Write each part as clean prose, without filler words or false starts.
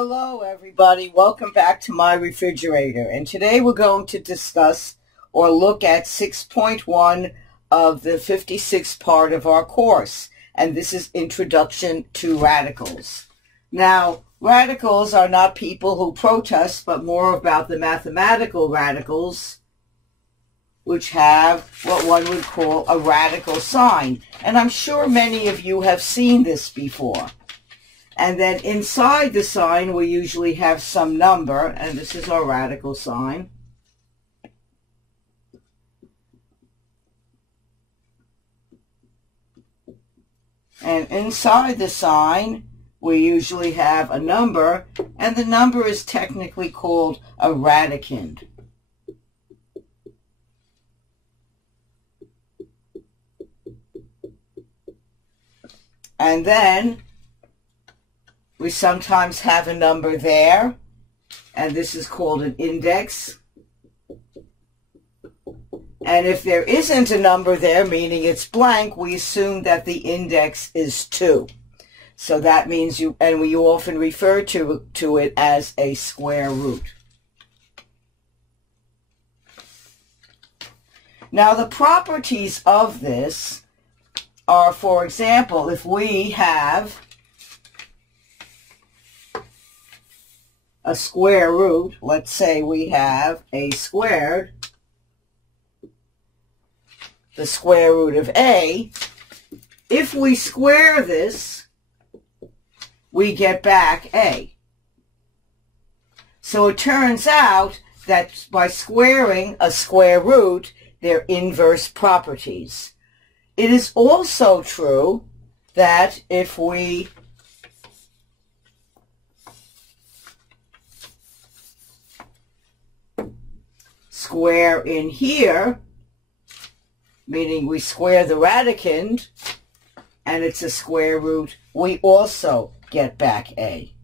Hello everybody, welcome back to my refrigerator, and today we're going to discuss or look at 6.1 of the 56th part of our course, and this is Introduction to Radicals. Now, radicals are not people who protest, but more about the mathematical radicals, which have what one would call a radical sign, and I'm sure many of you have seen this before. And then inside the sign, we usually have some number, and this is our radical sign. And inside the sign, we usually have a number, and the number is technically called a radicand. And then we sometimes have a number there, and this is called an index. And if there isn't a number there, meaning it's blank, we assume that the index is 2. So that means you often refer to it as a square root. Now the properties of this are, for example, if we have a square root, let's say we have a squared, the square root of a, if we square this, we get back a. So it turns out that by squaring a square root, they're inverse properties. It is also true that if we square in here, meaning we square the radicand, and it's a square root, we also get back a.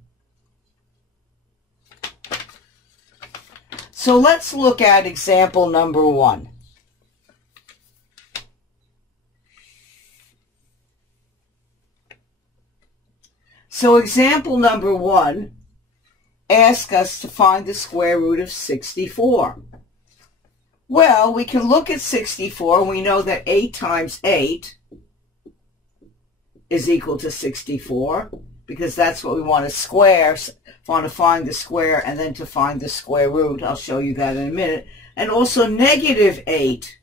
So let's look at example number 1. So example number 1 asks us to find the square root of 64. Well, we can look at 64, and we know that 8 times 8 is equal to 64, because that's what we want to square. Want to find the square and then to find the square root. I'll show you that in a minute. And also negative 8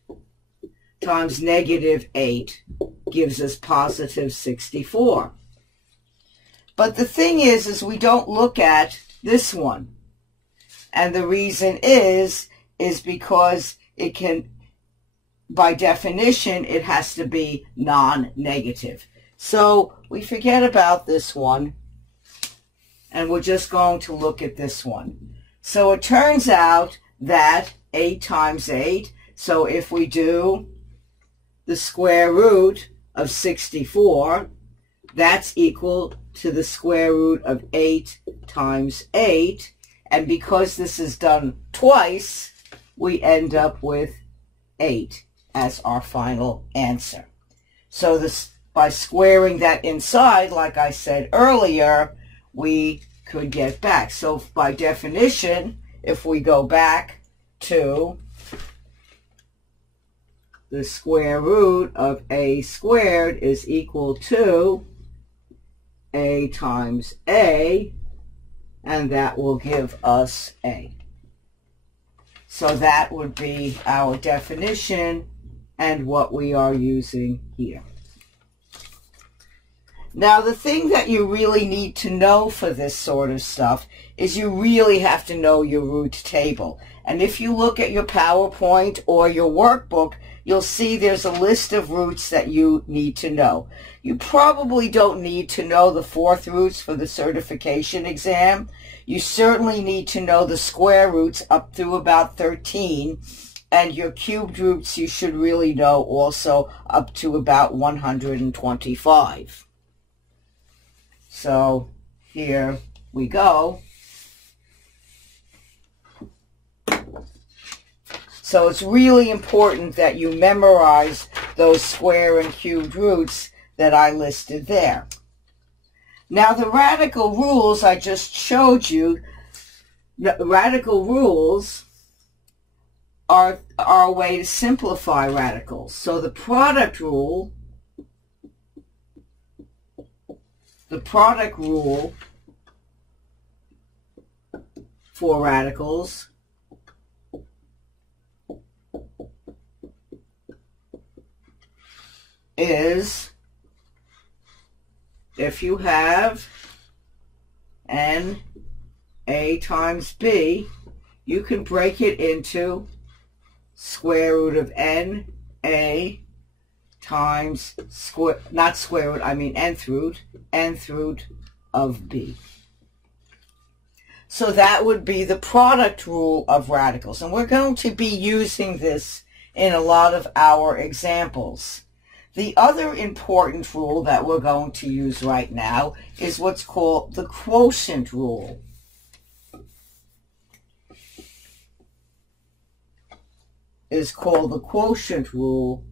times negative 8 gives us positive 64. But the thing is we don't look at this one. And the reason is because it can, by definition, it has to be non-negative. So we forget about this one, and we're just going to look at this one. So it turns out that 8 times 8, so if we do the square root of 64, that's equal to the square root of 8 times 8, and because this is done twice, we end up with 8 as our final answer. So this, by squaring that inside, like I said earlier, we could get back. So by definition, if we go back to the square root of a squared is equal to a times a, and that will give us a. So that would be our definition and what we are using here. Now, the thing that you really need to know for this sort of stuff is you really have to know your root table. And if you look at your PowerPoint or your workbook, you'll see there's a list of roots that you need to know. You probably don't need to know the 4th roots for the certification exam. You certainly need to know the square roots up through about 13, and your cubed roots you should really know also up to about 125. So here we go. So it's really important that you memorize those square and cubed roots that I listed there. Now the radical rules I just showed you, the radical rules are a way to simplify radicals. So the product rule for radicals is if you have n a times b, you can break it into square root of n a times nth root of b. So that would be the product rule of radicals. And we're going to be using this in a lot of our examples. The other important rule that we're going to use right now is what's called the quotient rule. Is called the quotient rule.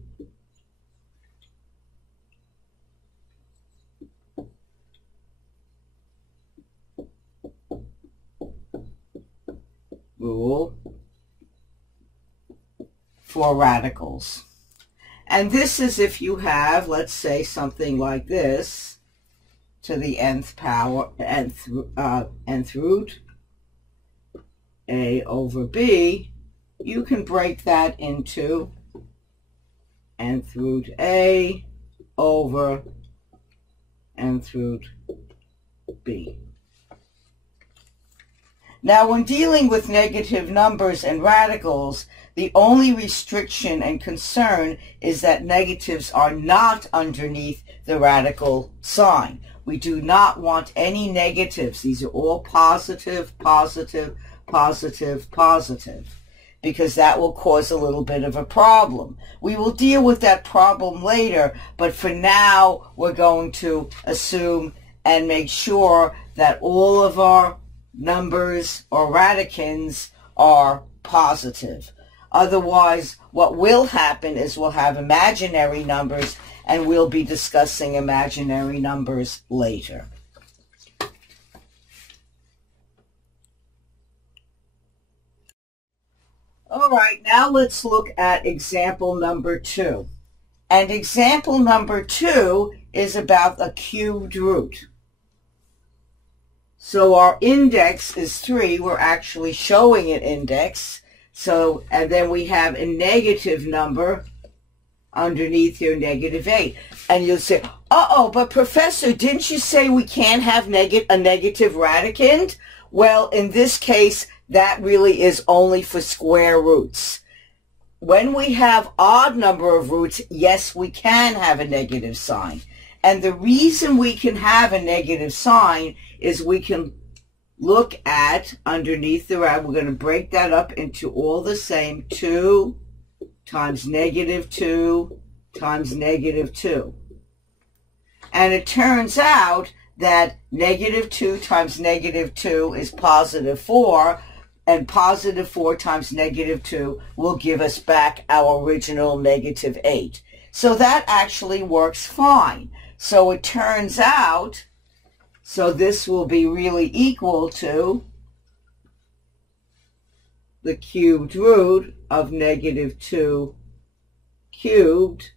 For radicals. And this is if you have, let's say, something like this to the nth power, nth root, a over b, you can break that into nth root a over nth root b. Now, when dealing with negative numbers and radicals, the only restriction and concern is that negatives are not underneath the radical sign. We do not want any negatives. These are all positive, positive, positive, positive, because that will cause a little bit of a problem. We will deal with that problem later, but for now, we're going to assume and make sure that all of our numbers or radicands are positive. Otherwise, what will happen is we'll have imaginary numbers, and we'll be discussing imaginary numbers later. All right, now let's look at example number 2. And example number 2 is about a cubed root. So our index is 3. We're actually showing an index. So, and then we have a negative number underneath here, -8. And you'll say, uh-oh, but Professor, didn't you say we can't have a negative radicand? Well, in this case, that really is only for square roots. When we have odd number of roots, yes, we can have a negative sign. And the reason we can have a negative sign is we can look at underneath the radical. We're going to break that up into all the same 2 times -2 times -2. And it turns out that -2 times -2 is +4, and +4 times -2 will give us back our original -8. So that actually works fine. So it turns out, so this will be really equal to the cubed root of -2 cubed,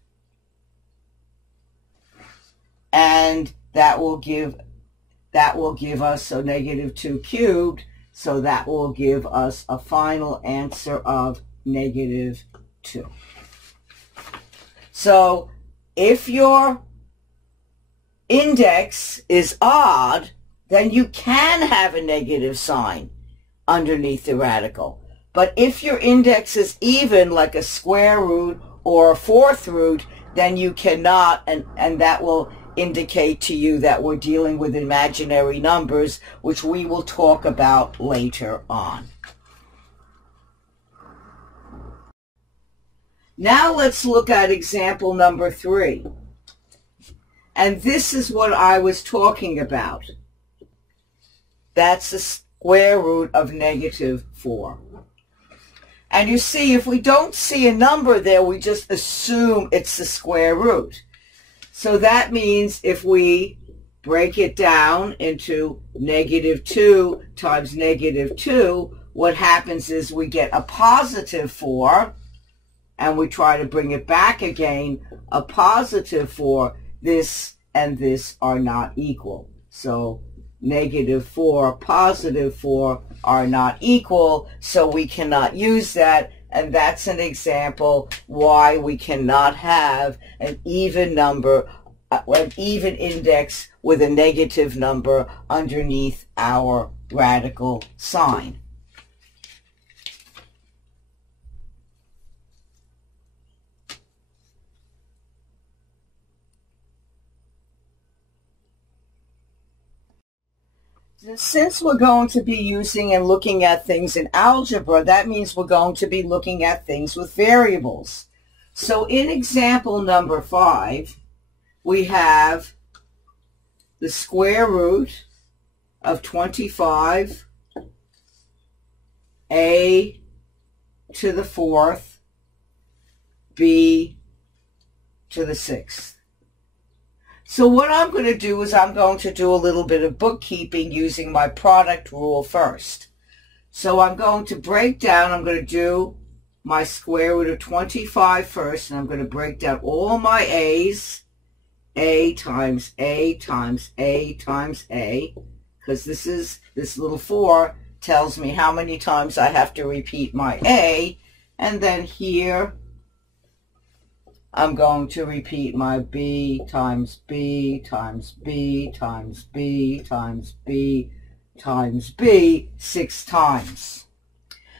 and that will give us, so -2 cubed, so that will give us a final answer of -2. So if your index is odd, then you can have a negative sign underneath the radical. But if your index is even, like a square root or a fourth root, then you cannot, and that will indicate to you that we're dealing with imaginary numbers, which we will talk about later on. Now let's look at example number 3. And this is what I was talking about. That's the square root of -4. And you see, if we don't see a number there, we just assume it's the square root. So that means if we break it down into -2 times -2, what happens is we get a +4, and we try to bring it back again, a +4, this and this are not equal. So -4, +4 are not equal, so we cannot use that, and that's an example why we cannot have an even number, an even index with a negative number underneath our radical sign. Since we're going to be using and looking at things in algebra, that means we're going to be looking at things with variables. So in example number 5, we have the square root of 25, a to the 4th, b to the 6th. So what I'm going to do is I'm going to do a little bit of bookkeeping using my product rule first. So I'm going to break down, I'm going to do my square root of 25 first, and I'm going to break down all my a's, a times a times a times a, because this little 4 tells me how many times I have to repeat my a, and then here I'm going to repeat my b times b times b times b times b times b 6 times.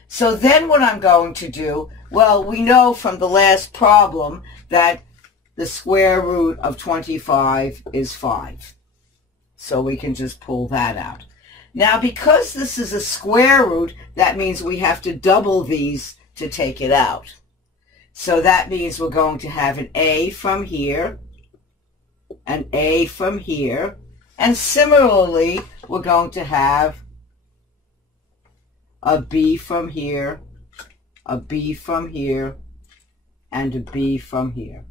So then what I'm going to do, well, we know from the last problem that the square root of 25 is 5. So we can just pull that out. Now, because this is a square root, that means we have to double these to take it out. So that means we're going to have an a from here, an a from here, and similarly, we're going to have a b from here, a b from here, and a b from here.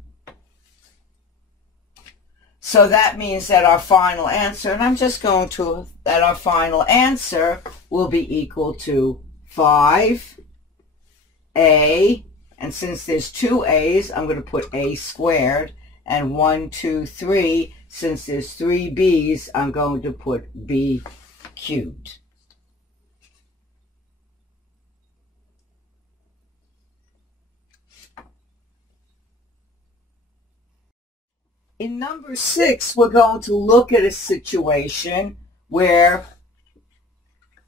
So that means that our final answer, and I'm just going to, that our final answer will be equal to 5a, and since there's 2 a's, I'm going to put a squared, and 1, 2, 3, since there's 3 b's, I'm going to put b cubed. In number 6, we're going to look at a situation where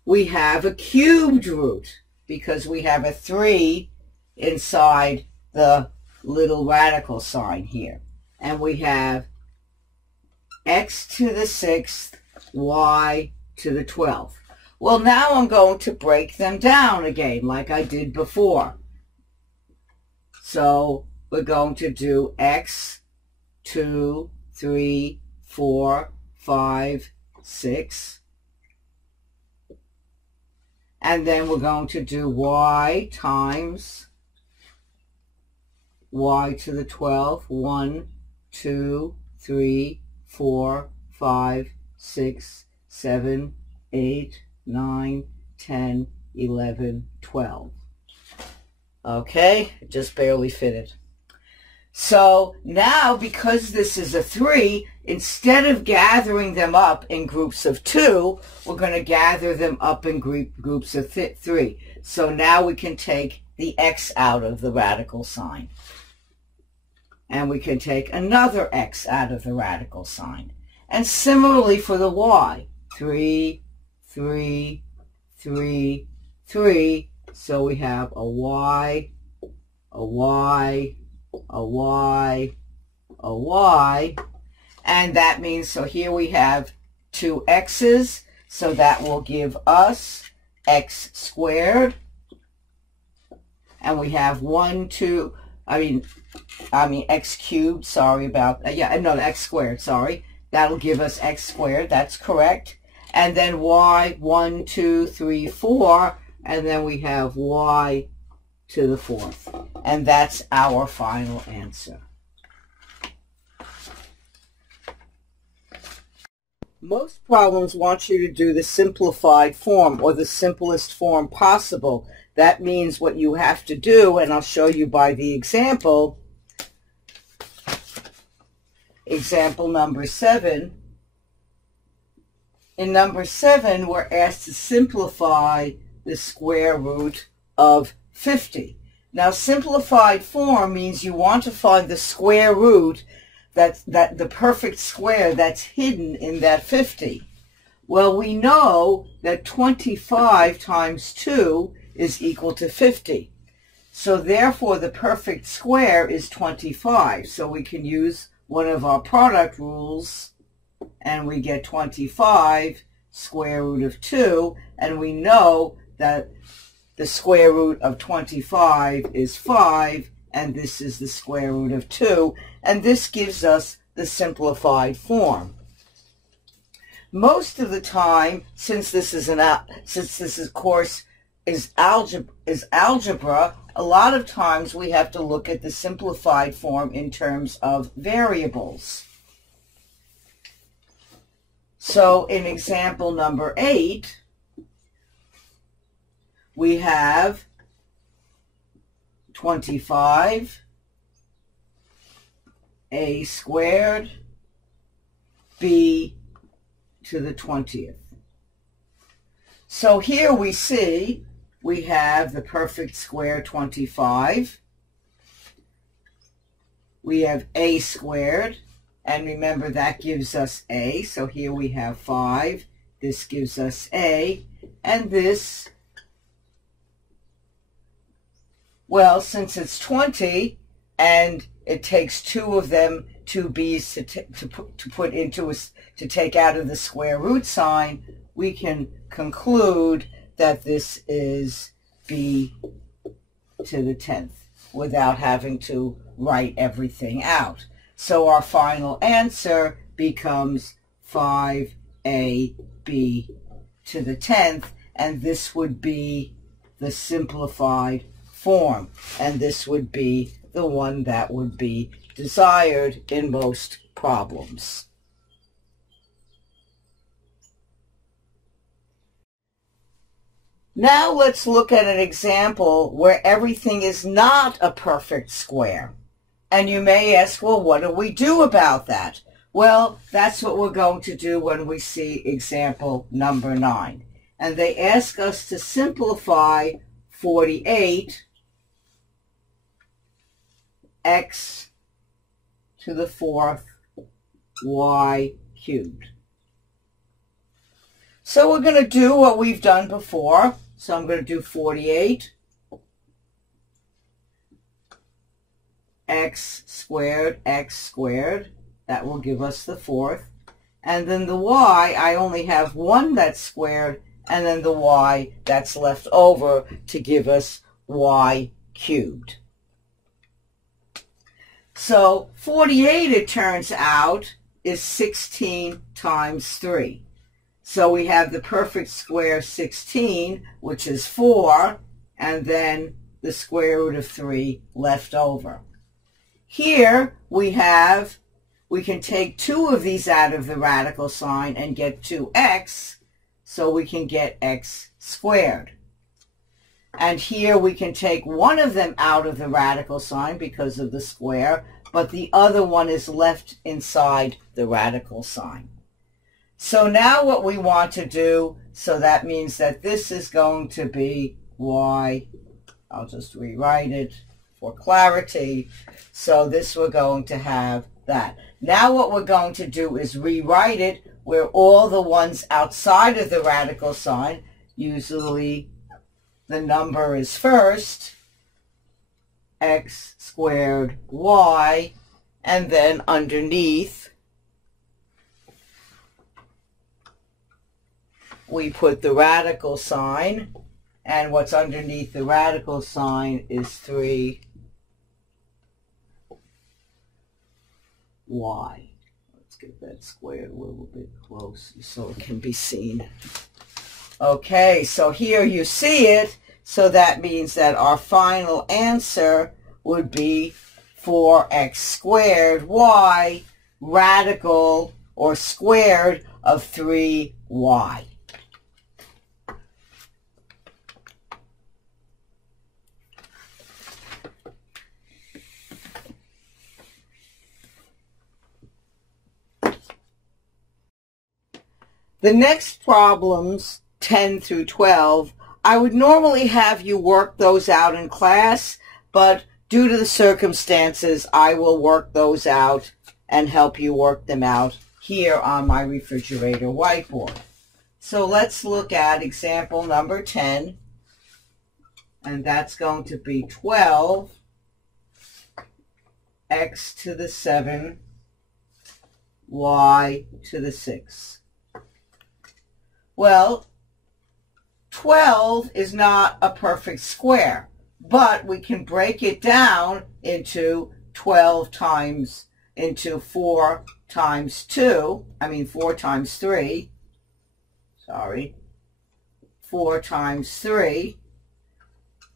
we have a cubed root, because we have a 3 inside the little radical sign here. And we have x to the 6th, y to the 12th. Well, now I'm going to break them down again like I did before. So we're going to do x, 2, 3, 4, 5, 6. And then we're going to do y times y to the 12th, 1, 2, 3, 4, 5, 6, 7, 8, 9, 10, 11, 12. Okay, just barely fitted. So now, because this is a 3, instead of gathering them up in groups of 2, we're going to gather them up in groups of 3. So now we can take the x out of the radical sign. And we can take another x out of the radical sign. And similarly for the y, 3, 3, 3, 3. So we have a y, a y, a y, a y. And that means, so here we have 2 x's. So that will give us x squared. And we have 1, 2, x cubed, sorry about that. Yeah, no, x squared, sorry. That'll give us x squared, that's correct. And then y, 1, 2, 3, 4, and then we have y to the 4th. And that's our final answer. Most problems want you to do the simplified form or the simplest form possible. That means what you have to do, and I'll show you by the example. Example number 7. In number 7, we're asked to simplify the square root of 50. Now, simplified form means you want to find the square root, the perfect square that's hidden in that 50. Well, we know that 25 times 2 is equal to 50. So therefore, the perfect square is 25. So we can use one of our product rules, and we get 25 square root of 2, and we know that the square root of 25 is 5, and this is the square root of 2, and this gives us the simplified form. Most of the time, since this course is algebra, a lot of times we have to look at the simplified form in terms of variables. So in example number 8, we have 25 a squared b to the 20th. So here we see we have the perfect square 25. We have a squared, and remember that gives us a. So here we have 5. This gives us a, and this, well, since it's 20 and it takes 2 of them, 2 b's to take out of the square root sign, we can conclude that this is b to the 10th without having to write everything out. So our final answer becomes 5ab to the 10th, and this would be the simplified form, and this would be the one that would be desired in most problems. Now let's look at an example where everything is not a perfect square. And you may ask, well, what do we do about that? Well, that's what we're going to do when we see example number 9. And they ask us to simplify 48 x to the 4th y cubed. So we're going to do what we've done before. So I'm going to do 48 x squared. That will give us the 4th. And then the y, I only have one that's squared, and then the y that's left over to give us y cubed. So 48, it turns out, is 16 times 3. So we have the perfect square 16, which is 4, and then the square root of 3 left over. Here we can take 2 of these out of the radical sign and get 2x, so we can get x squared. And here we can take one of them out of the radical sign because of the square, but the other one is left inside the radical sign. So now what we want to do, so that means that this is going to be y. I'll just rewrite it for clarity. So this we're going to have that. Now what we're going to do is rewrite it where all the ones outside of the radical sign, usually the number is first, x squared y, and then underneath we put the radical sign, and what's underneath the radical sign is 3y. Let's get that squared a little bit closer so it can be seen. Okay, so here you see it, so that means that our final answer would be 4x squared y, radical or squared of 3y. The next problems, 10 through 12, I would normally have you work those out in class, but due to the circumstances, I will work those out and help you work them out here on my refrigerator whiteboard. So let's look at example number 10, and that's going to be 12 x to the 7 y to the 6. Well, 12 is not a perfect square, but we can break it down into 4 times 3, 4 times 3,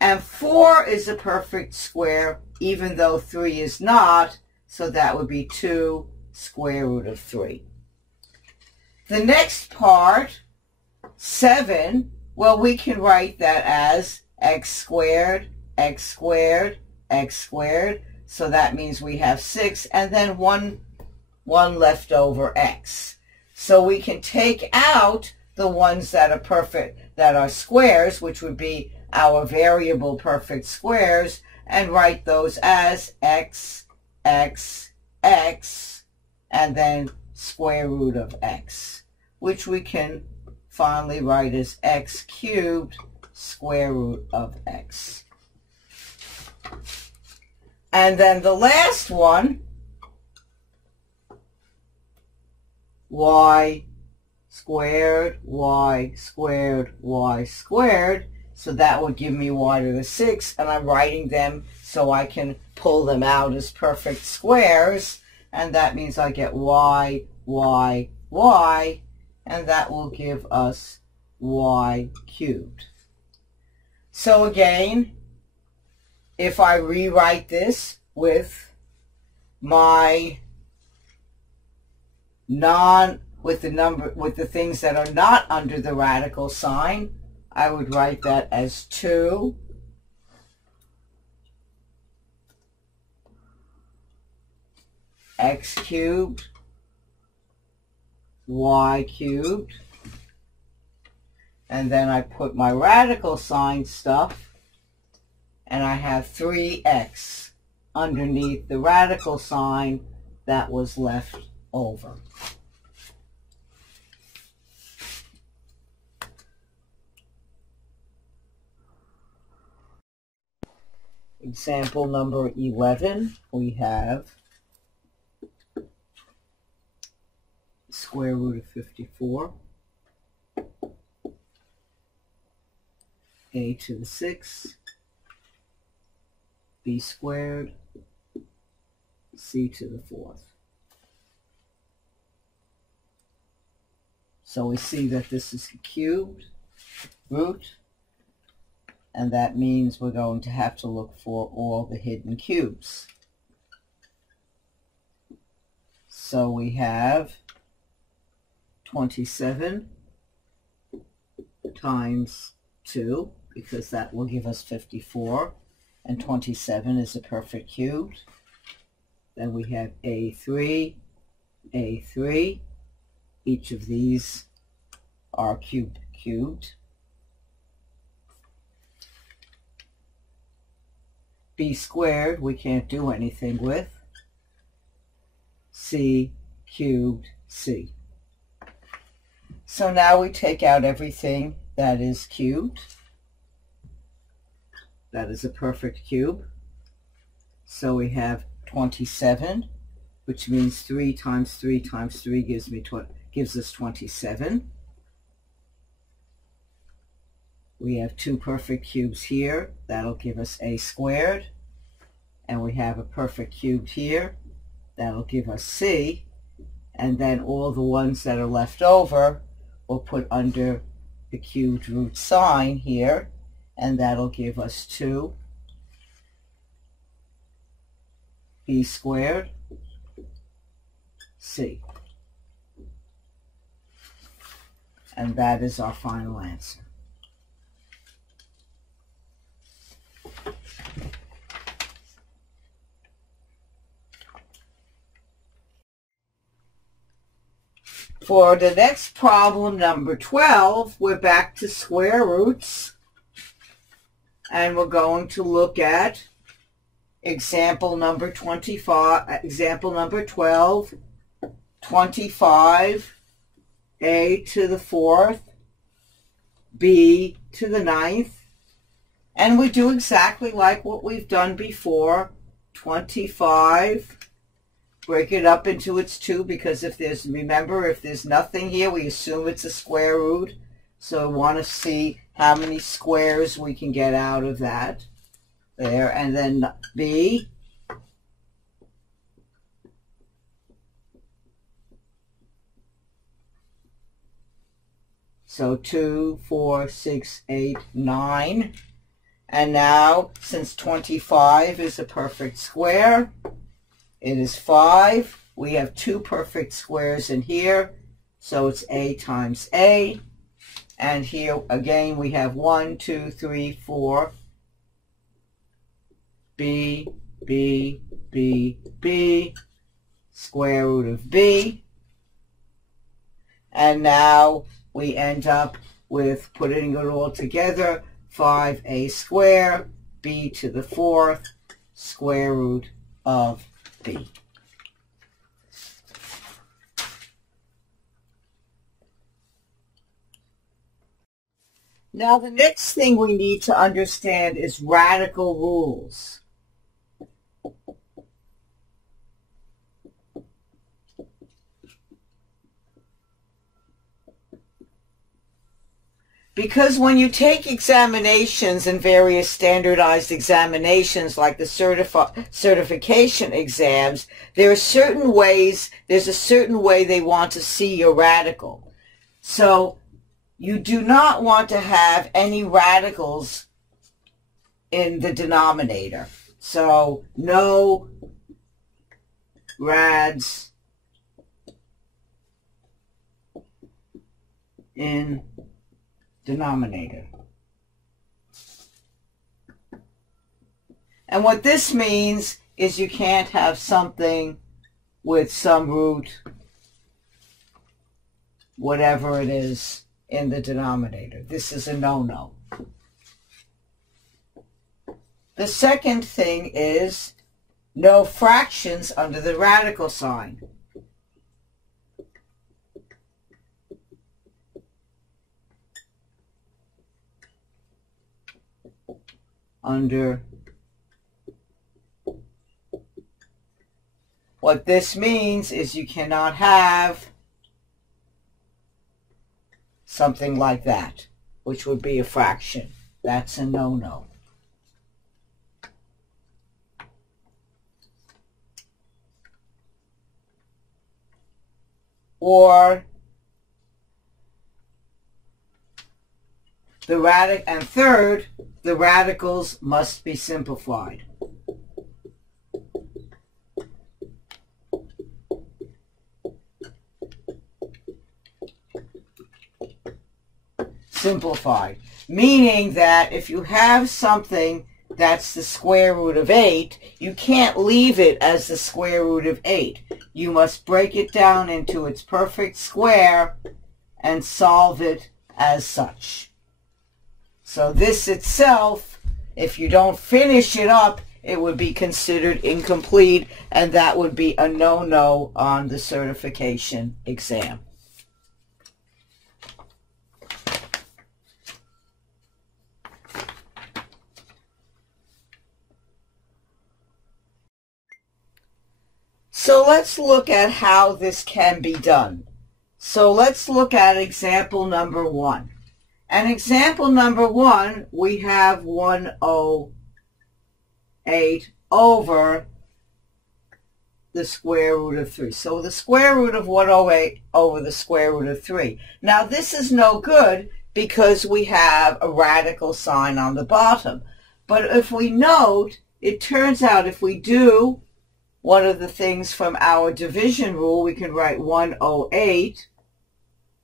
and 4 is a perfect square, even though 3 is not, so that would be 2 square root of 3. The next part, 7, well, we can write that as x squared, x squared, x squared. So that means we have 6, and then one left over x. So we can take out the ones that are perfect, that are squares, which would be our variable perfect squares, and write those as x, x, x, and then square root of x, which we can finally write as x cubed square root of x. And then the last one, y squared, y squared, y squared. So that would give me y to the 6, and I'm writing them so I can pull them out as perfect squares, and that means I get y, y, y, and that will give us y cubed. So again, if I rewrite this with my with the things that are not under the radical sign, I would write that as 2 x cubed y cubed, and then I put my radical sign stuff, and I have 3x underneath the radical sign that was left over. Example number 11, we have square root of 54, a to the 6, b squared, c to the 4th. So we see that this is a cubed root, and that means we're going to have to look for all the hidden cubes. So we have 27 times 2, because that will give us 54, and 27 is a perfect cube. Then we have A3, A3. Each of these are cubed. B squared, we can't do anything with. C cubed C. So now we take out everything that is cubed. That is a perfect cube. So we have 27, which means 3 times 3 times 3 gives us 27. We have 2 perfect cubes here. That'll give us a squared. And we have a perfect cube here. That'll give us c. And then all the ones that are left over we'll put under the cubed root sign here. And that'll give us 2 b squared c. And that is our final answer. For the next problem, number 12, we're back to square roots. And we're going to look at example number 25, example number 12, 25, a to the 4th, b to the 9th. And we do exactly like what we've done before. 25, break it up into its 2, because if there's, remember, if there's nothing here, we assume it's a square root. So we want to see how many squares we can get out of that. There, and then b. So 2, 4, 6, 8, 9. And now, since 25 is a perfect square, it is 5. We have 2 perfect squares in here, so it's a times a. And here, again, we have 1, 2, 3, 4. B, B, B, B, square root of b. And now we end up with putting it all together, 5a squared, b to the 4th, square root of b. Now the next thing we need to understand is radical rules. Because when you take examinations and various standardized examinations like the certification exams, there are certain ways, there's a certain way they want to see your radical. So you do not want to have any radicals in the denominator. So no rads in denominator. And what this means is you can't have something with some root, whatever it is, in the denominator. This is a no-no. The second thing is no fractions under the radical sign. What this means is you cannot have something like that, which would be a fraction. That's a no-no. Or and third, the radicals must be simplified. Simplified, meaning that if you have something that's the square root of 8, you can't leave it as the square root of 8. You must break it down into its perfect square and solve it as such. So this itself, if you don't finish it up, it would be considered incomplete, and that would be a no-no on the certification exam. So let's look at how this can be done. So let's look at example number 1. And example number 1, we have 108 over the square root of 3. So the square root of 108 over the square root of 3. Now this is no good because we have a radical sign on the bottom. But if we note, it turns out if we do one of the things from our division rule, we can write 108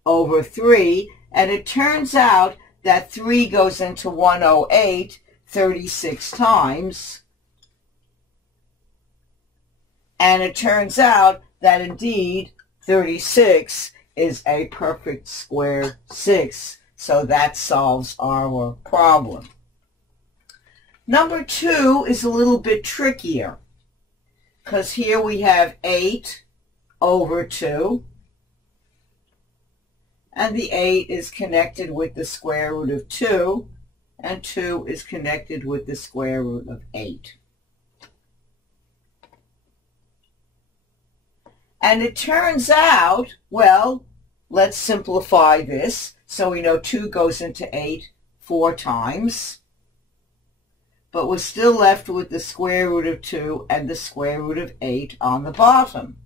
over 3, And it turns out that 3 goes into 108 36 times. And it turns out that indeed 36 is a perfect square 6. So that solves our problem. Number 2 is a little bit trickier, because here we have 8 over 2, and the 8 is connected with the square root of 2, and 2 is connected with the square root of 8. And it turns out, well, let's simplify this. So we know 2 goes into 8 4 times. But we're still left with the square root of 2 and the square root of 8 on the bottom.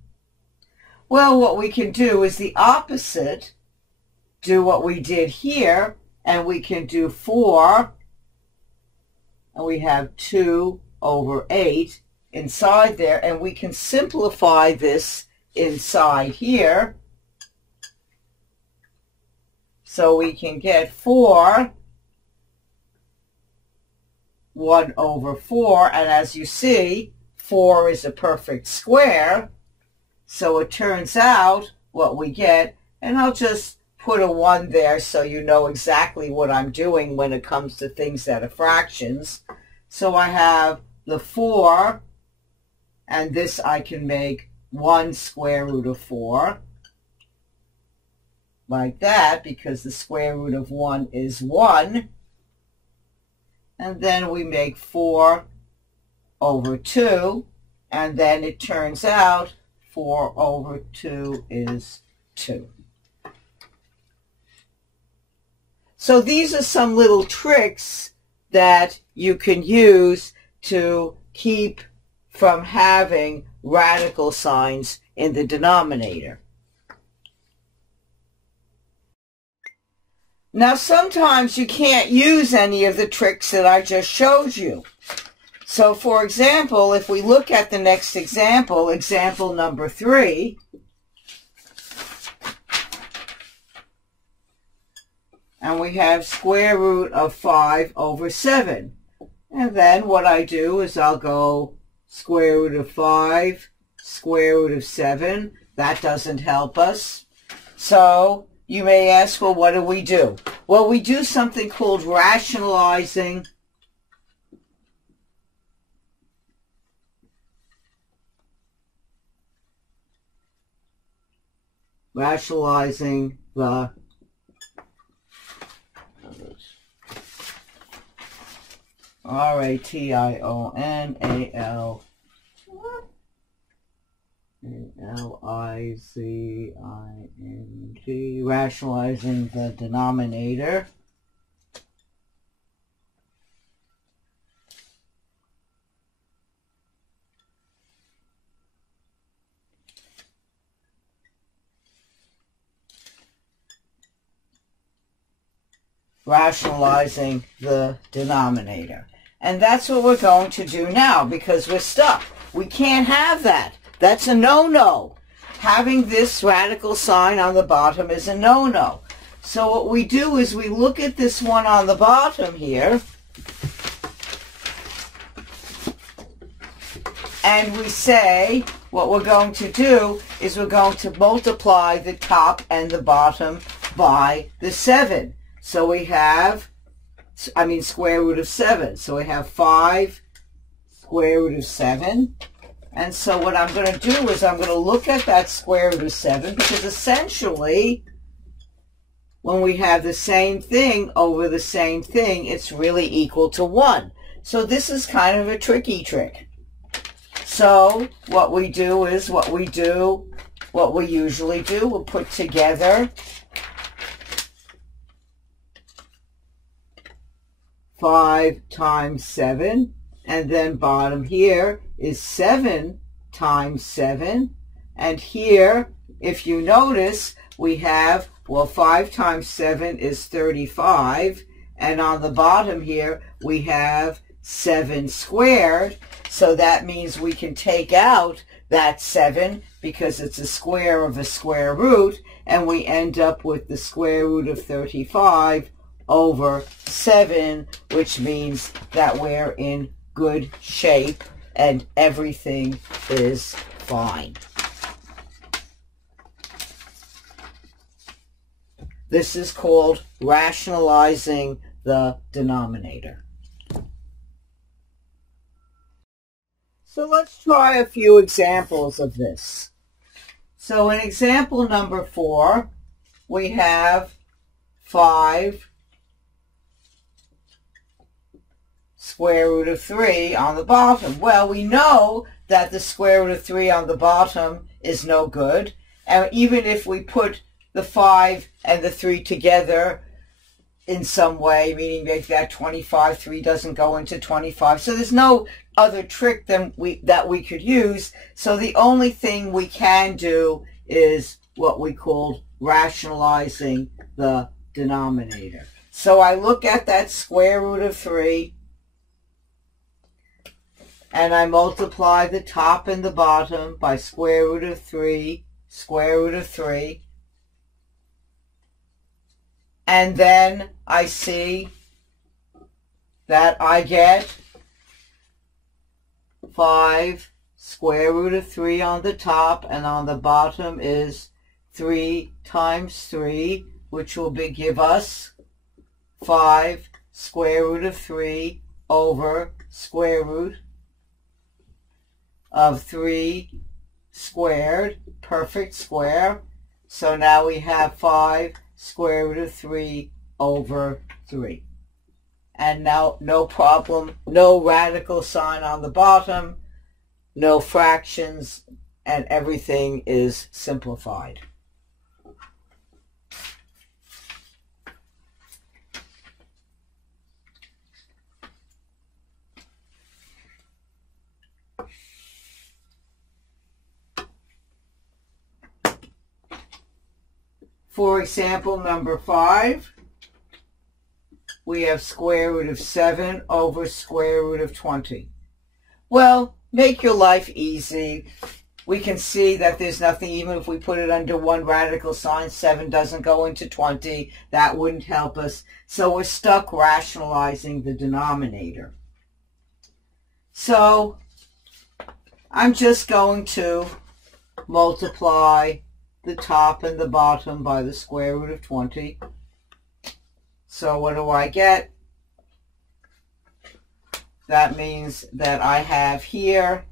Well, what we can do is the opposite, do what we did here, and we can do 4, and we have 2 over 8 inside there, and we can simplify this inside here. So we can get 4, 1 over 4, and as you see, 4 is a perfect square. So it turns out what we get, and I'll just put a 1 there so you know exactly what I'm doing when it comes to things that are fractions. So I have the 4, and this I can make 1 square root of 4, like that, because the square root of 1 is 1. And then we make 4 over 2, and then it turns out 4 over 2 is 2. So these are some little tricks that you can use to keep from having radical signs in the denominator. Now, sometimes you can't use any of the tricks that I just showed you. So, for example, if we look at the next example, example number 3, and we have square root of 5 over 7. And then what I do is I'll go square root of 5, square root of 7. That doesn't help us. So you may ask, well, what do? Well, we do something called rationalizing the Rationalizing, rationalizing the denominator. Rationalizing the denominator. And that's what we're going to do now, because we're stuck. We can't have that. That's a no-no. Having this radical sign on the bottom is a no-no. So what we do is we look at this one on the bottom here, and we say what we're going to do is we're going to multiply the top and the bottom by the 7. So we have, square root of 7. So we have 5 square root of 7. And so what I'm going to do is I'm going to look at that square root of 7, because essentially when we have the same thing over the same thing, it's really equal to 1. So this is kind of a tricky trick. So what we do is what we usually do. We'll put together 5 times 7, and then bottom here is 7 times 7, and here, if you notice, we have, 5 times 7 is 35, and on the bottom here we have 7 squared, so that means we can take out that 7 because it's a square of a square root, and we end up with the square root of 35 over 7, which means that we're in good shape and everything is fine. This is called rationalizing the denominator. So let's try a few examples of this. So in example number 4, we have 5 square root of 3 on the bottom. Well, we know that the square root of 3 on the bottom is no good. And even if we put the 5 and the 3 together in some way, meaning make that 25, 3 doesn't go into 25. So there's no other trick that we could use. So the only thing we can do is what we called rationalizing the denominator. So I look at that square root of 3 and I multiply the top and the bottom by square root of 3, square root of 3. And then I see that I get 5 square root of 3 on the top, and on the bottom is 3 times 3, which will give us 5 square root of 3 over square root of 3 squared, perfect square. So now we have 5 square root of 3 over 3. And now no problem, no radical sign on the bottom, no fractions, and everything is simplified. For example, number 5, we have square root of 7 over square root of 20. Well, make your life easy. We can see that there's nothing, even if we put it under one radical sign, 7 doesn't go into 20. That wouldn't help us. So we're stuck rationalizing the denominator. So I'm just going to multiply the top and the bottom by the square root of 20. So what do I get? That means that I have here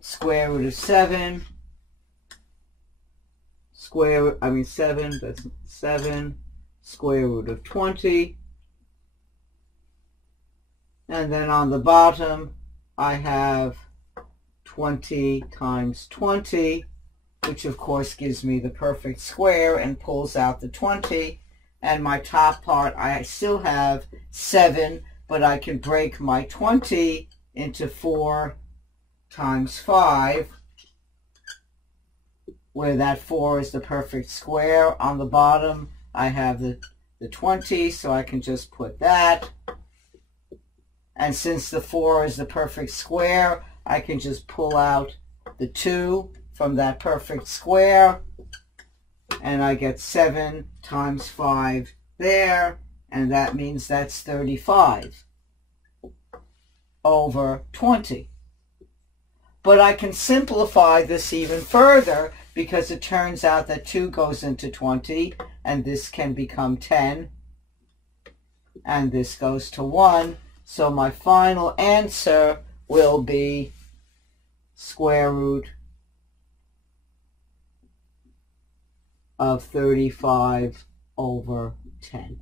square root of 7, 7, that's 7, square root of 20. And then on the bottom, I have 20 times 20, which of course gives me the perfect square and pulls out the 20. And my top part, I still have 7, but I can break my 20 into 4 times 5, where that 4 is the perfect square. On the bottom, I have the 20, so I can just put that. And since the 4 is the perfect square, I can just pull out the 2 from that perfect square, and I get 7 times 5 there, and that means that's 35 over 20. But I can simplify this even further, because it turns out that 2 goes into 20, and this can become 10, and this goes to 1. So my final answer will be square root of 35 over 10.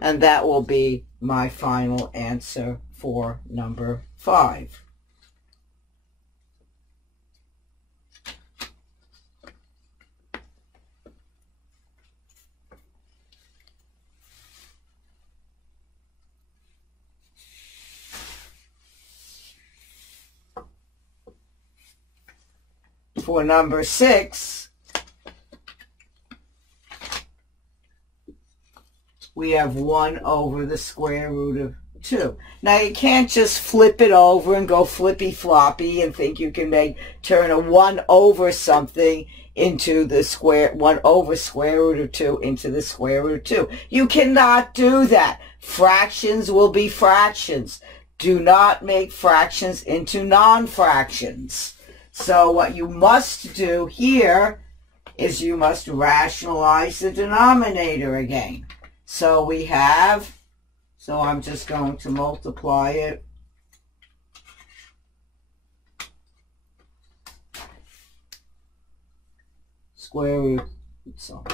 And that will be my final answer for number 5. For number 6, we have 1 over the square root of 2. Now you can't just flip it over and go flippy floppy and think you can turn a 1 over something into the square, 1 over square root of 2 into the square root of 2. You cannot do that. Fractions will be fractions. Do not make fractions into non-fractions. So what you must do here is you must rationalize the denominator again. So we have, so I'm just going to multiply it. Square root, so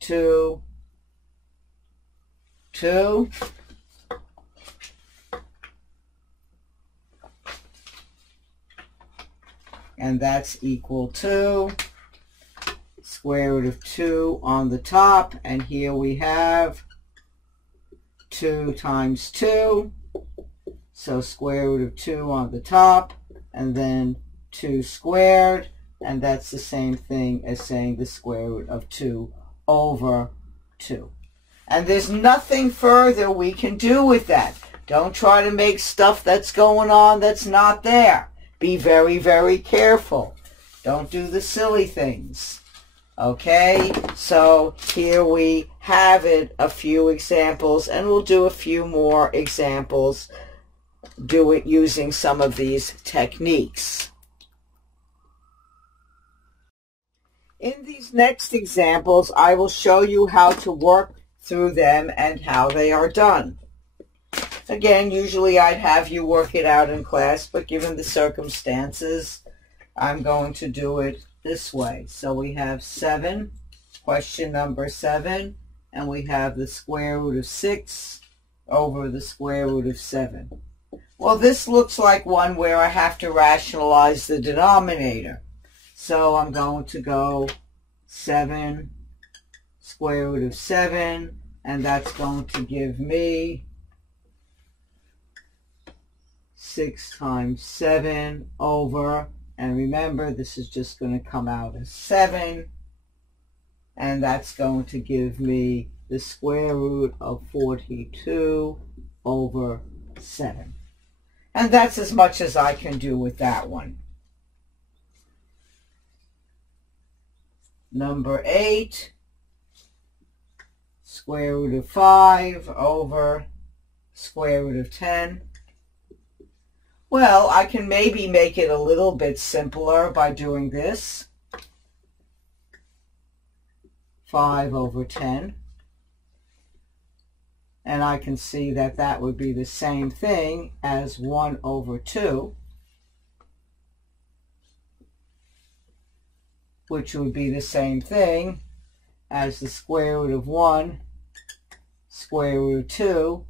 2, 2. And that's equal to square root of 2 on the top. And here we have 2 times 2. So square root of 2 on the top. And then 2 squared. And that's the same thing as saying the square root of 2 over 2. And there's nothing further we can do with that. Don't try to make stuff that's going on that's not there. Be very, very careful. Don't do the silly things. Okay, so here we have it, a few examples, and we'll do a few more examples. Do it using some of these techniques. In these next examples, I will show you how to work through them and how they are done. Again, usually I'd have you work it out in class, but given the circumstances, I'm going to do it this way. So we have 7, question number 7, and we have the square root of 6 over the square root of 7. Well, this looks like one where I have to rationalize the denominator. So I'm going to go 7 square root of 7, and that's going to give me 6 times 7 over, and remember this is just going to come out as 7, and that's going to give me the square root of 42 over 7. And that's as much as I can do with that one. Number 8, square root of 5 over square root of 10. Well, I can maybe make it a little bit simpler by doing this. 5 over 10. And I can see that that would be the same thing as 1 over 2, which would be the same thing as the square root of 1, square root of 2,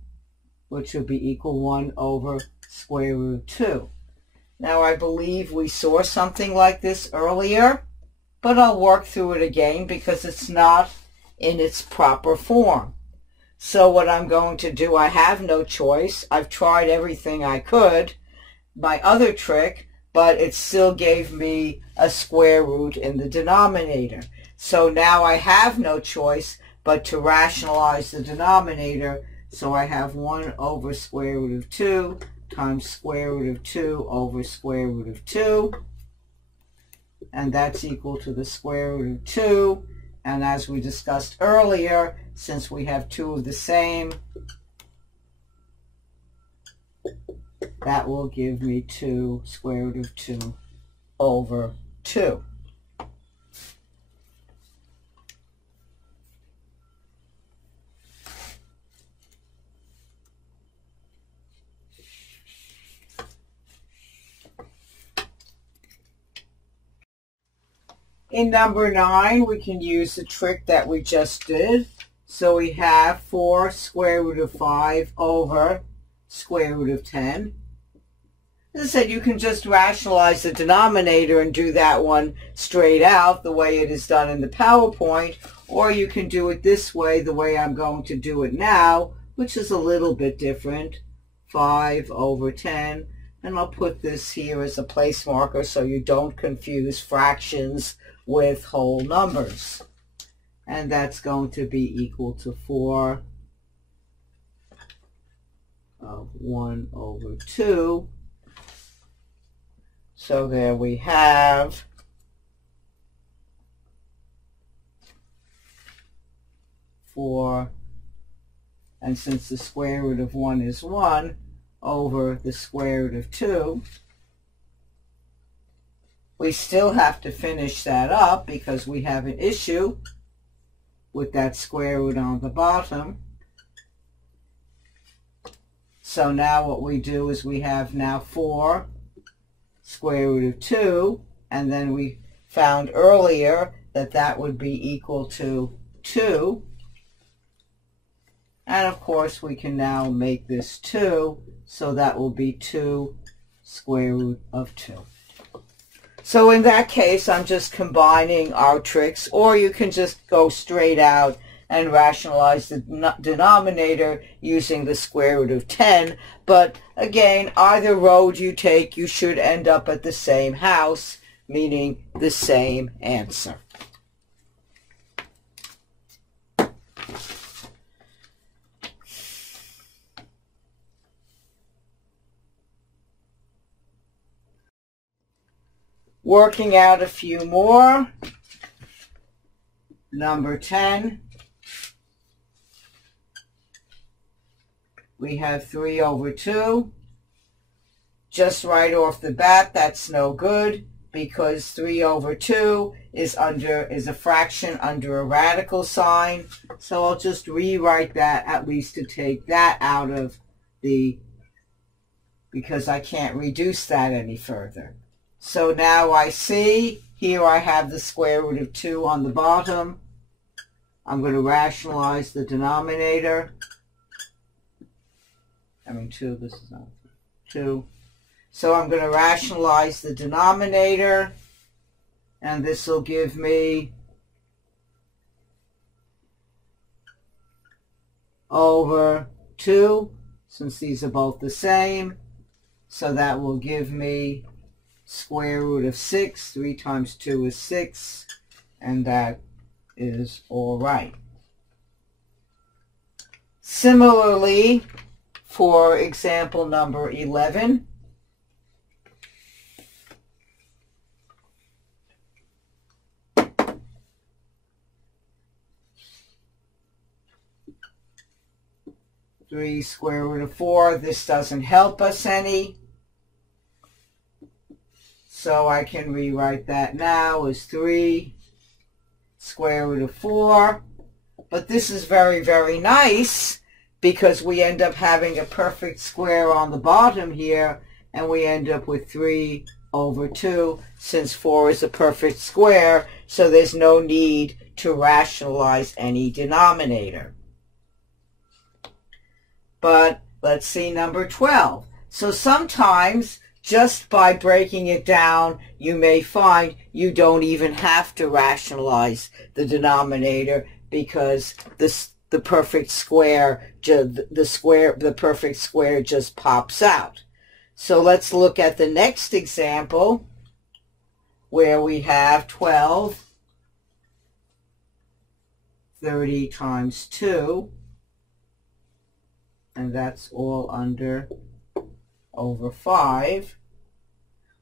which would be equal 1 over square root of 2. Now I believe we saw something like this earlier, but I'll work through it again because it's not in its proper form. So what I'm going to do, I have no choice. I've tried everything I could, my other trick, but it still gave me a square root in the denominator. So now I have no choice but to rationalize the denominator. So I have 1 over square root of 2 times square root of 2 over square root of 2. And that's equal to the square root of 2. And as we discussed earlier, since we have 2 of the same, that will give me 2 square root of 2 over 2. In number 9, we can use the trick that we just did. So we have 4 square root of 5 over square root of 10. As I said, you can just rationalize the denominator and do that one straight out the way it is done in the PowerPoint, or you can do it this way, the way I'm going to do it now, which is a little bit different. 5 over 10, and I'll put this here as a place marker so you don't confuse fractions with whole numbers. And that's going to be equal to 4 of 1 over 2. So there we have 4, and since the square root of 1 is 1, over the square root of 2. We still have to finish that up because we have an issue with that square root on the bottom. So now what we do is we have now 4 square root of 2, and then we found earlier that that would be equal to 2. And of course we can now make this 2, so that will be 2 square root of 2. So in that case, I'm just combining our tricks, or you can just go straight out and rationalize the denominator using the square root of 10. But again, either road you take, you should end up at the same house, meaning the same answer. Working out a few more. Number 10. We have 3 over 2. Just right off the bat, that's no good because 3 over 2 is a fraction under a radical sign. So I'll just rewrite that, at least to take that out of because I can't reduce that any further. So now I see, here I have the square root of 2 on the bottom. I'm going to rationalize the denominator. 2, this is not 2. So I'm going to rationalize the denominator, and this will give me over 2, since these are both the same. So that will give me square root of 6. 3 times 2 is 6, and that is all right. Similarly, for example number 11, square root of 4, this doesn't help us any. So I can rewrite that now as 3 square root of 4. But this is very, very nice because we end up having a perfect square on the bottom here, and we end up with 3 over 2 since 4 is a perfect square, so there's no need to rationalize any denominator. But let's see number 12. So sometimes just by breaking it down, you may find you don't even have to rationalize the denominator because the perfect square just pops out. So let's look at the next example where we have 12, 30 times 2, and that's all under over 5.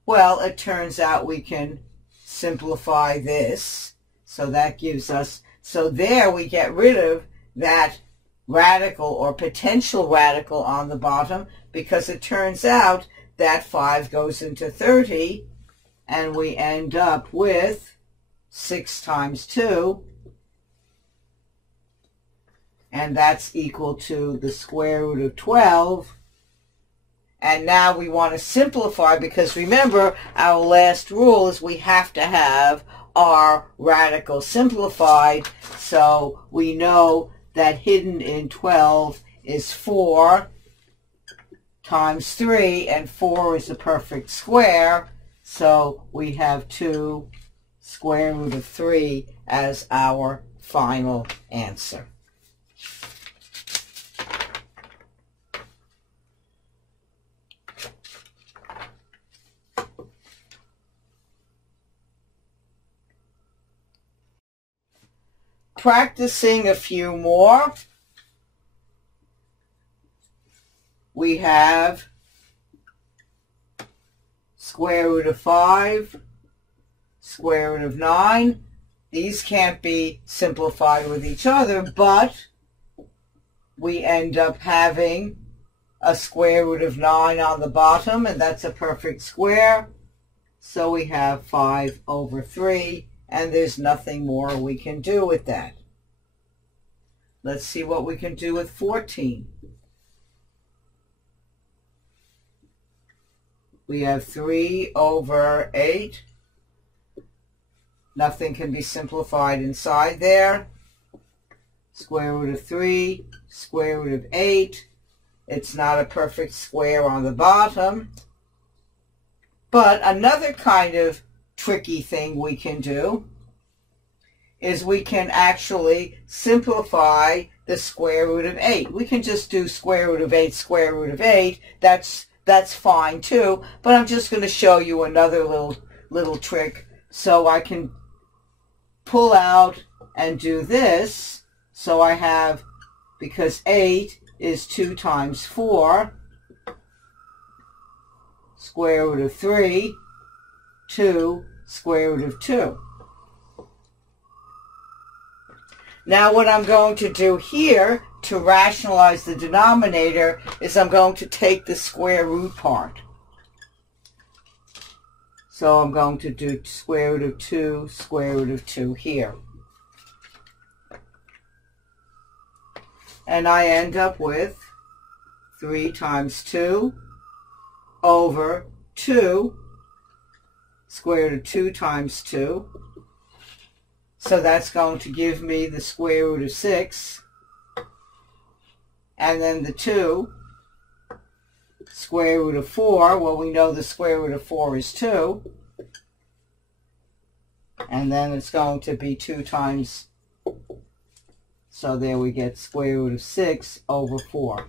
Well, it turns out we can simplify this. So that gives us, so there we get rid of that radical or potential radical on the bottom because it turns out that 5 goes into 30 and we end up with 6 times 2, and that's equal to the square root of 12. And now we want to simplify because remember our last rule is we have to have our radical simplified. So we know that hidden in 12 is 4 times 3, and 4 is a perfect square. So we have 2 square root of 3 as our final answer. Practicing a few more. we have square root of 5, square root of 9. These can't be simplified with each other, but we end up having a square root of 9 on the bottom, and that's a perfect square. So we have 5 over 3, and there's nothing more we can do with that. Let's see what we can do with 14. We have 3 over 8. Nothing can be simplified inside there. Square root of 3, square root of 8. It's not a perfect square on the bottom. But another kind of tricky thing we can do is we can actually simplify the square root of 8. We can just do square root of 8, square root of 8. That's fine too, but I'm just going to show you another little trick so I can pull out and do this. So I have, because 8 is 2 times 4, square root of 3, 2, square root of 2. Now what I'm going to do here to rationalize the denominator is I'm going to take the square root part. So I'm going to do square root of 2, square root of 2 here. And I end up with 3 times 2 over 2, square root of 2 times 2. So that's going to give me the square root of 6. And then the 2, square root of 4. Well, we know the square root of 4 is 2. And then it's going to be 2 times, so there we get square root of 6 over 4.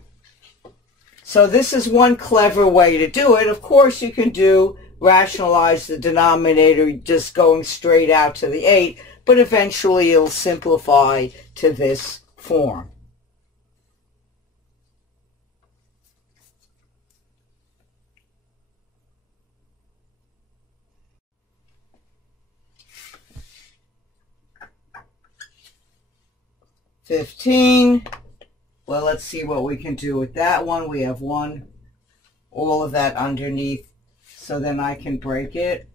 So this is one clever way to do it. Of course, you can do rationalize the denominator just going straight out to the 8, but eventually it'll simplify to this form. $15. Well, let's see what we can do with that one. We have 1, all of that underneath, so then I can break it.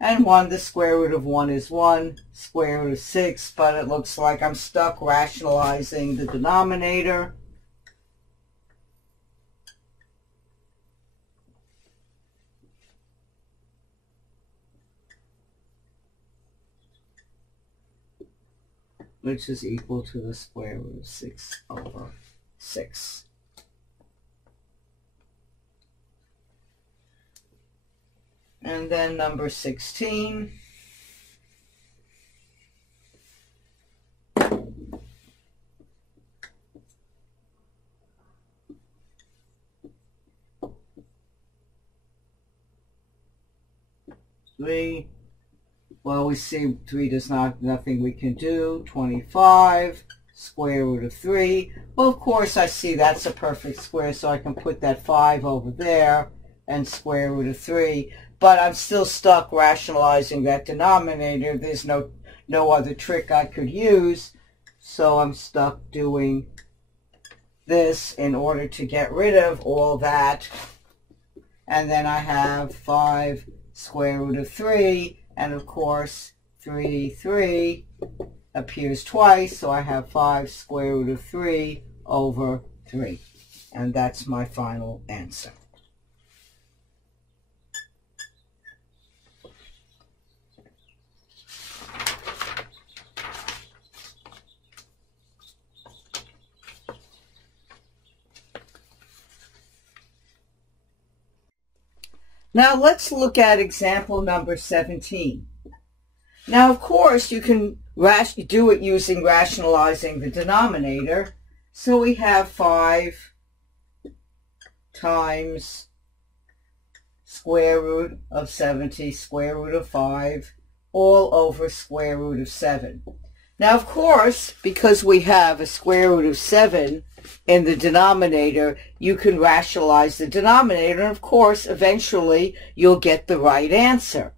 And 1, the square root of 1 is 1, square root of 6, but it looks like I'm stuck rationalizing the denominator. Which is equal to the square root of 6 over 6. And then number 16. Well, we see 3 does nothing we can do. 25, square root of 3. Well, of course, I see that's a perfect square, so I can put that 5 over there and square root of 3. But I'm still stuck rationalizing that denominator. There's no other trick I could use, so I'm stuck doing this in order to get rid of all that. And then I have 5 square root of 3. And of course, 3 appears twice, so I have 5 square root of 3 over 3. And that's my final answer. Now let's look at example number 17. Now, of course, you can do it using rationalizing the denominator. So we have 5 times square root of 70, square root of 5, all over square root of 7. Now, of course, because we have a square root of 7 in the denominator, you can rationalize the denominator, and of course, eventually, you'll get the right answer.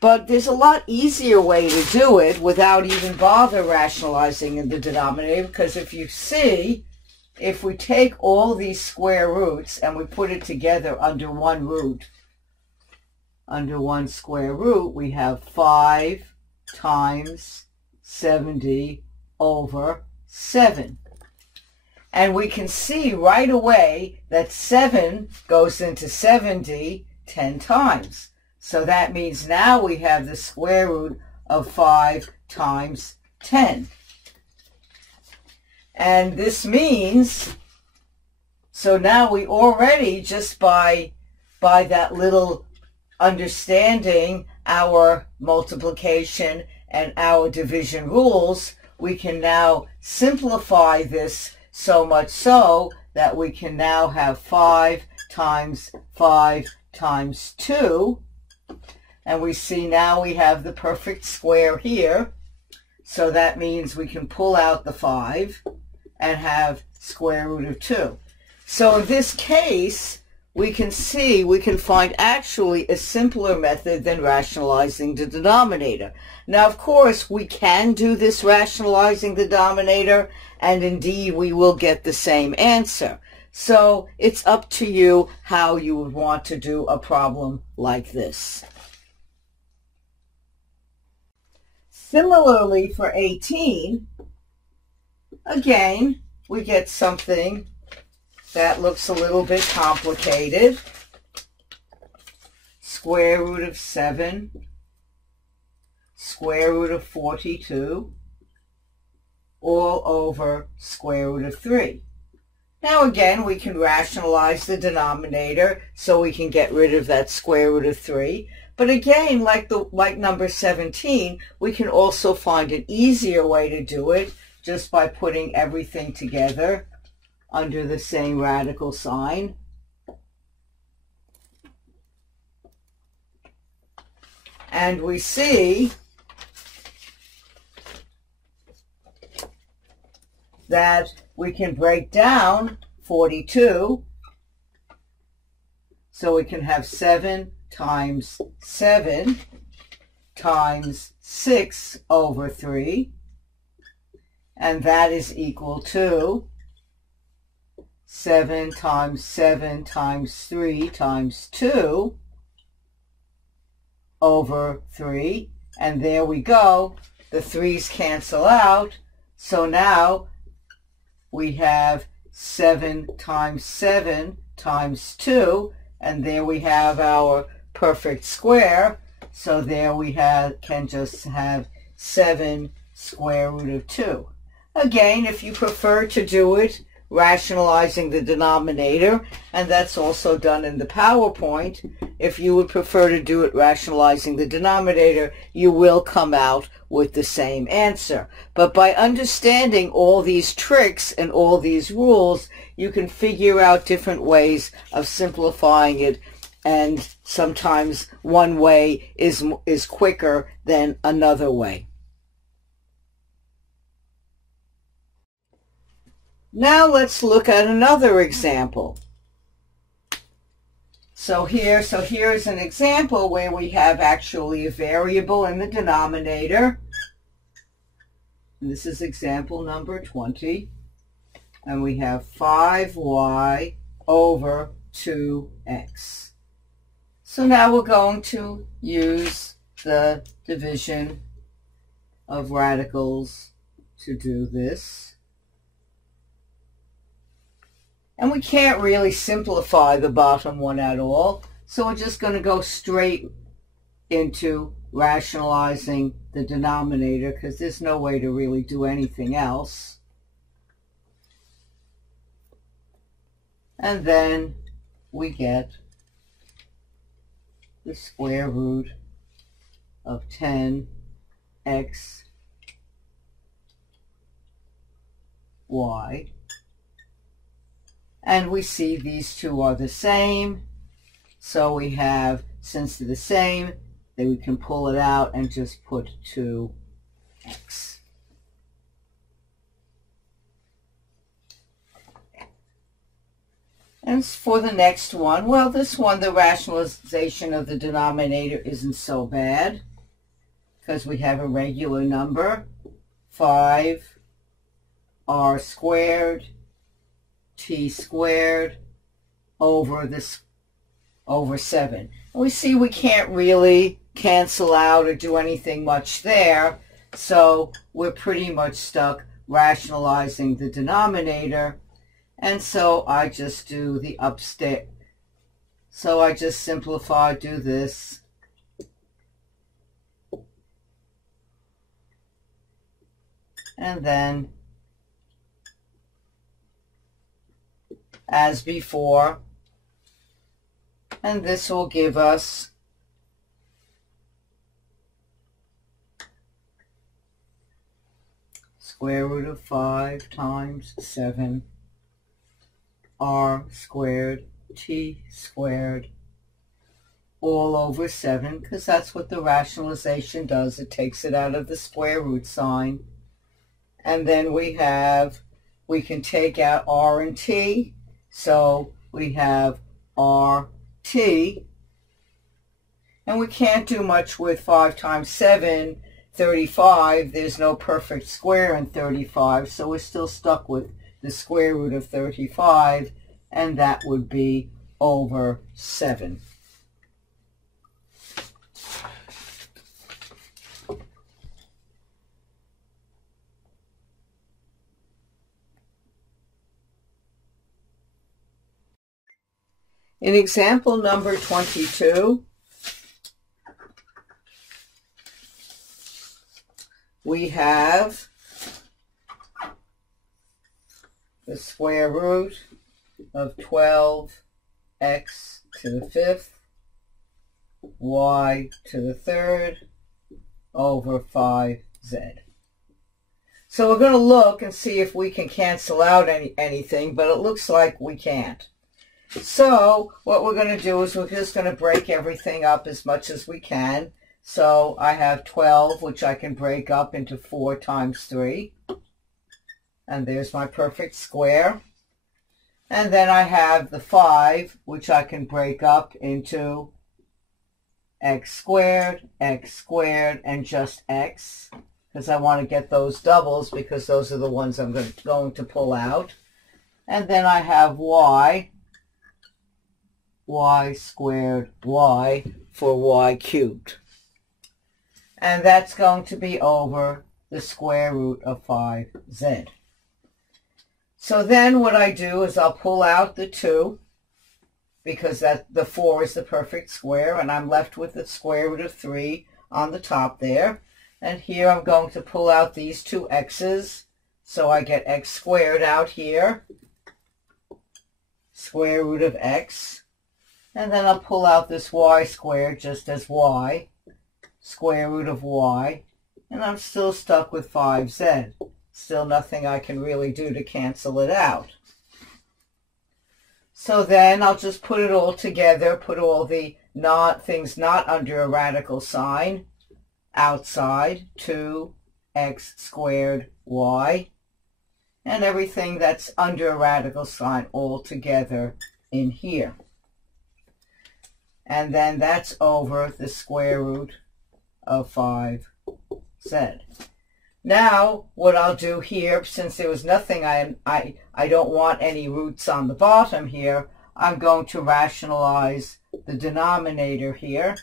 But there's a lot easier way to do it without even bother rationalizing in the denominator, because if you see, if we take all these square roots and we put it together under one root, under one square root, we have 5 times 70 over 7. And we can see right away that 7 goes into 70 10 times. So that means now we have the square root of 5 times 10. And this means, so now we already, just by that little understanding our multiplication and our division rules, we can now simplify this so much so that we can now have 5 times 5 times 2. And we see now we have the perfect square here. So that means we can pull out the 5 and have square root of 2. So in this case, we can see we can find actually a simpler method than rationalizing the denominator. Now, of course, we can do this rationalizing the denominator, and indeed we will get the same answer. So it's up to you how you would want to do a problem like this. Similarly, for 18, again, we get something that looks a little bit complicated. Square root of 7, square root of 42, all over square root of 3. Now again, we can rationalize the denominator so we can get rid of that square root of 3. But again, like number 17, we can also find an easier way to do it just by putting everything together under the same radical sign. And we see that we can break down 42. So we can have 7 times 7 times 6 over 3. And that is equal to 7 times 7 times 3 times 2 over 3. And there we go. The 3's cancel out. So now we have 7 times 7 times 2. And there we have our perfect square. So there we can just have 7 square root of 2. Again, if you prefer to do it rationalizing the denominator, and that's also done in the PowerPoint, if you would prefer to do it rationalizing the denominator, you will come out with the same answer. But by understanding all these tricks and all these rules, you can figure out different ways of simplifying it, and sometimes one way is quicker than another way. Now let's look at another example. So here is an example where we have actually a variable in the denominator. And this is example number 20. And we have 5y over 2x. So now we're going to use the division of radicals to do this. And we can't really simplify the bottom one at all, so we're just going to go straight into rationalizing the denominator because there's no way to really do anything else. And then we get the square root of 10x y. And we see these two are the same. So we have, since they're the same, then we can pull it out and just put 2x. And for the next one, well, this one, the rationalization of the denominator isn't so bad because we have a regular number, 5r squared t squared over 7. And we see we can't really cancel out or do anything much there, so we're pretty much stuck rationalizing the denominator. And so I just do the upstairs. So I just simplify, do this. And then, as before, and this will give us square root of 5 times 7 r squared t squared all over 7, because that's what the rationalization does. It takes it out of the square root sign. And then we can take out r and t, so we have rt, and we can't do much with 5 times 7, 35. There's no perfect square in 35, so we're still stuck with the square root of 35, and that would be over 7. In example number 22, we have the square root of 12x to the 5th, y to the 3rd, over 5z. So we're going to look and see if we can cancel out anything, but it looks like we can't. So what we're going to do is we're just going to break everything up as much as we can. So I have 12, which I can break up into 4 times 3. And there's my perfect square. And then I have the 5, which I can break up into x squared, and just x, because I want to get those doubles, because those are the ones I'm going to pull out. And then I have y squared y for y cubed. And that's going to be over the square root of 5z. So then what I do is I'll pull out the 2, because the 4 is the perfect square, and I'm left with the square root of 3 on the top there. And here I'm going to pull out these 2 x's, so I get x squared out here, square root of x. And then I'll pull out this y squared just as y, square root of y, and I'm still stuck with 5z. Still nothing I can really do to cancel it out. So then I'll just put it all together, put all the things not under a radical sign outside, 2x squared y, and everything that's under a radical sign all together in here. And then that's over the square root of 5z. Now, what I'll do here, since there was nothing, I don't want any roots on the bottom here, I'm going to rationalize the denominator here.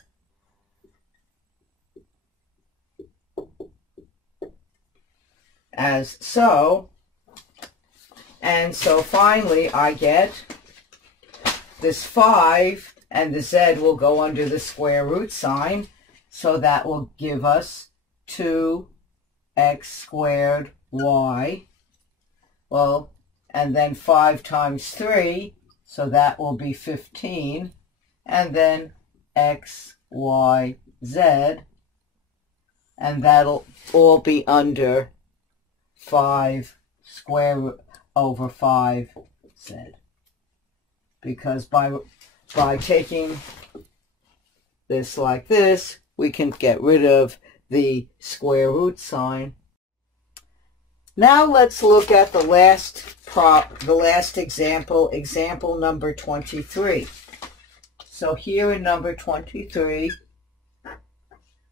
As so. And so finally I get this 5, and the z will go under the square root sign, so that will give us 2x squared y. Well, and then 5 times 3, so that will be 15, and then x, y, z, and that'll all be under 5 square root over 5z. Because by taking this like this, we can get rid of the square root sign. Now let's look at the last example, example number 23. So here in number 23,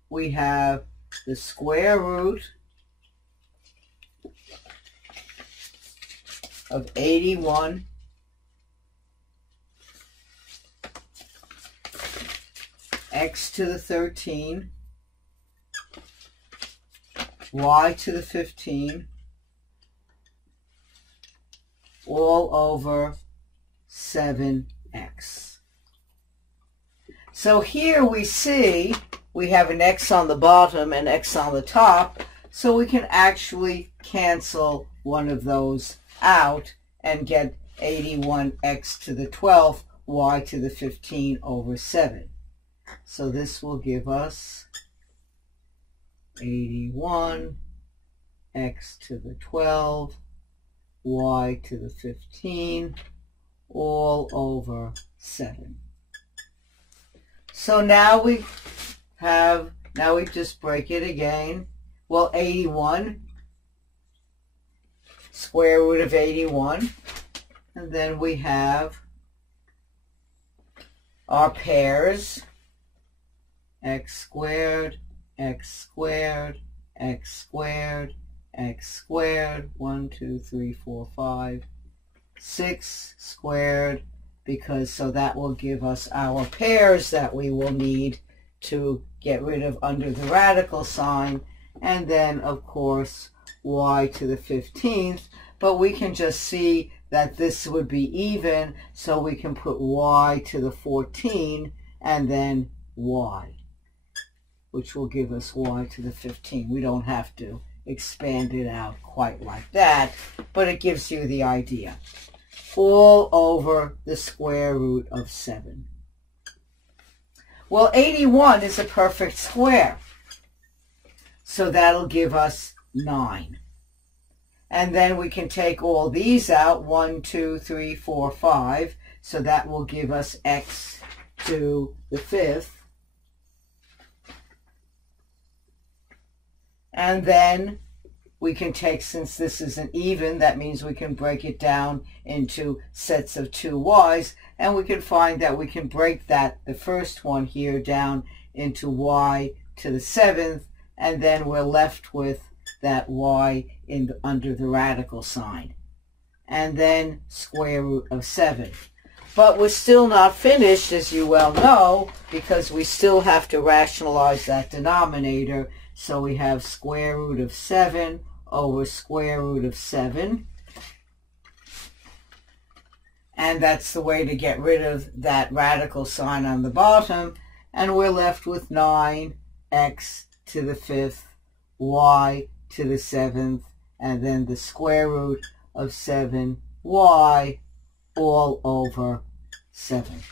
we have the square root of 81 x to the 13, y to the 15, all over 7x. So here we see we have an x on the bottom and x on the top, so we can actually cancel one of those out and get 81x to the 12th, y to the 15 over 7. So this will give us 81 x to the 12, y to the 15, all over 7. So now we just break it again. Well, 81, square root of 81, and then we have our pairs, x squared, x squared, x squared, x squared, 1, 2, 3, 4, 5, 6 squared, because so that will give us our pairs that we will need to get rid of under the radical sign, and then of course y to the 15th, but we can just see that this would be even, so we can put y to the 14 and then y, which will give us y to the 15. We don't have to expand it out quite like that, but it gives you the idea. All over the square root of 7. Well, 81 is a perfect square, so that'll give us 9. And then we can take all these out, 1, 2, 3, 4, 5, so that will give us x to the 5th. And then we can take, since this is an even, that means we can break it down into sets of 2 y's, and we can find that we can break that, the first one here, down into y to the 7th, and then we're left with that y under the radical sign, and then square root of 7. But we're still not finished, as you well know, because we still have to rationalize that denominator. So we have square root of 7 over square root of 7. And that's the way to get rid of that radical sign on the bottom. And we're left with 9x to the 5th, y to the 7th, and then the square root of 7y all over 7.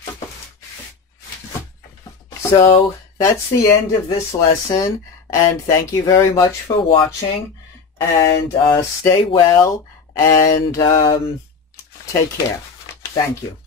So that's the end of this lesson, and thank you very much for watching, and stay well, and take care. Thank you.